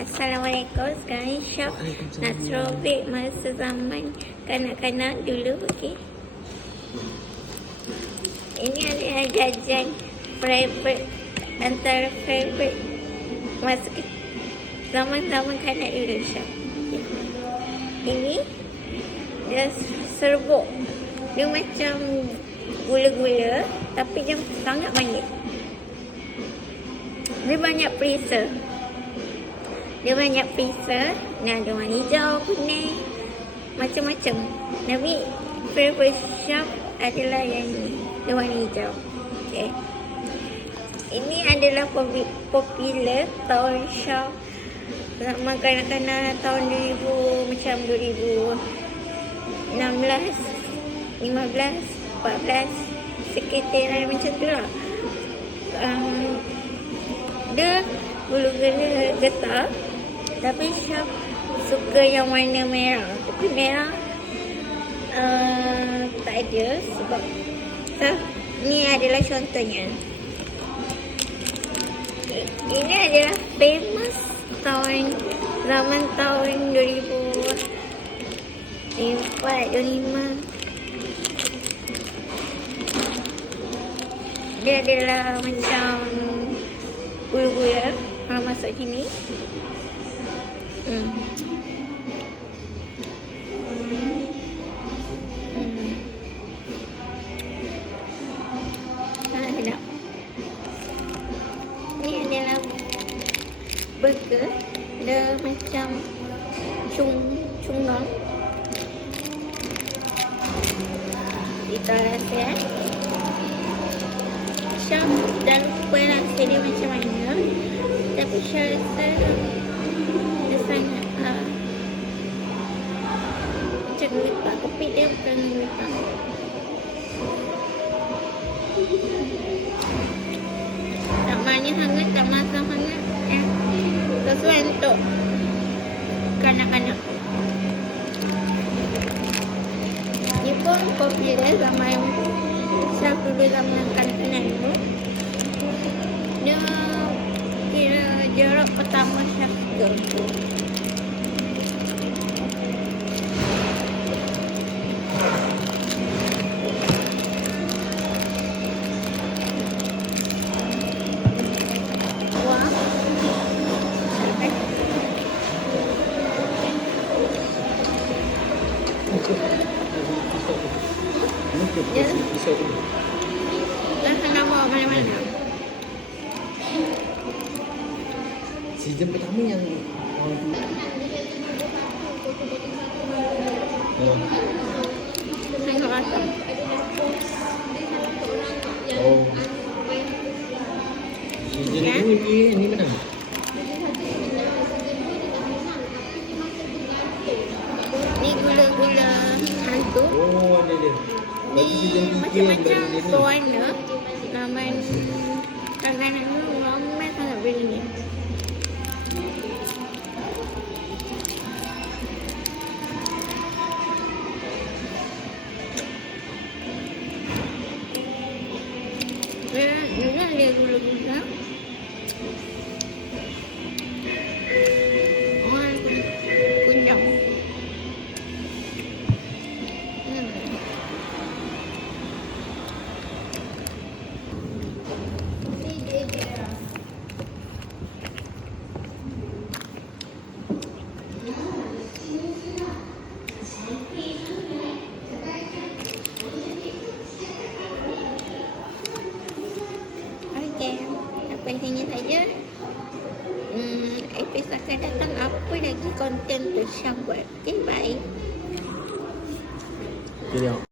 Assalamualaikum. Sekarang Syaf nak throwback masa zaman kanak-kanak dulu. Okey. Ini adalah jajan private antara private masa ke- zaman-zaman kanak dulu Syaf. Okey. Ini dia serbuk. Dia macam gula-gula tapi dia sangat manis. Dia banyak perisa. Dia banyak perisa. Nah, ada warna hijau, kuning. Macam-macam. Tapi favorite shop adalah yang ni. Dia warna hijau. Okay. Ini adalah popular tahun shop. Zaman kanak-kanak tahun 2000 macam 2016, 15, 14 sekitaran macam tu lah. Um, dia gula-gula getah tapi Syaf suka yang warna merah. Tapi merah uh, tak ada sebab so, ni adalah contohnya. Ini adalah famous tahun zaman tahun 2004 2005 dia adalah macam gula-gula kalau masuk sini. Hmm. Hmm. Sangat sedap. Ni adalah burger. Dia macam cung cunggang. Kita rasa eh. Syah dah lupa rasa dia macam mana sangat uh, Macam gulita Kopi dia bukan gulita Tak banyak sangat Tak masam sangat. Ya. Sesuai untuk Kanak-kanak. Pun popular zaman Syah dulu zaman kanak-kanak dulu. Dia kira jarak pertama Syah Ya. Dah nak bawa mana-mana. Season pertama yang Oh. Tengok rasa. Oh. Season Ya. ni ni ni mana? Ni gula-gula hantu. Oh ada dia. Ni macam-macam berwarna. Zaman Pisakinakan ako naging content to siya work. Diba? Video.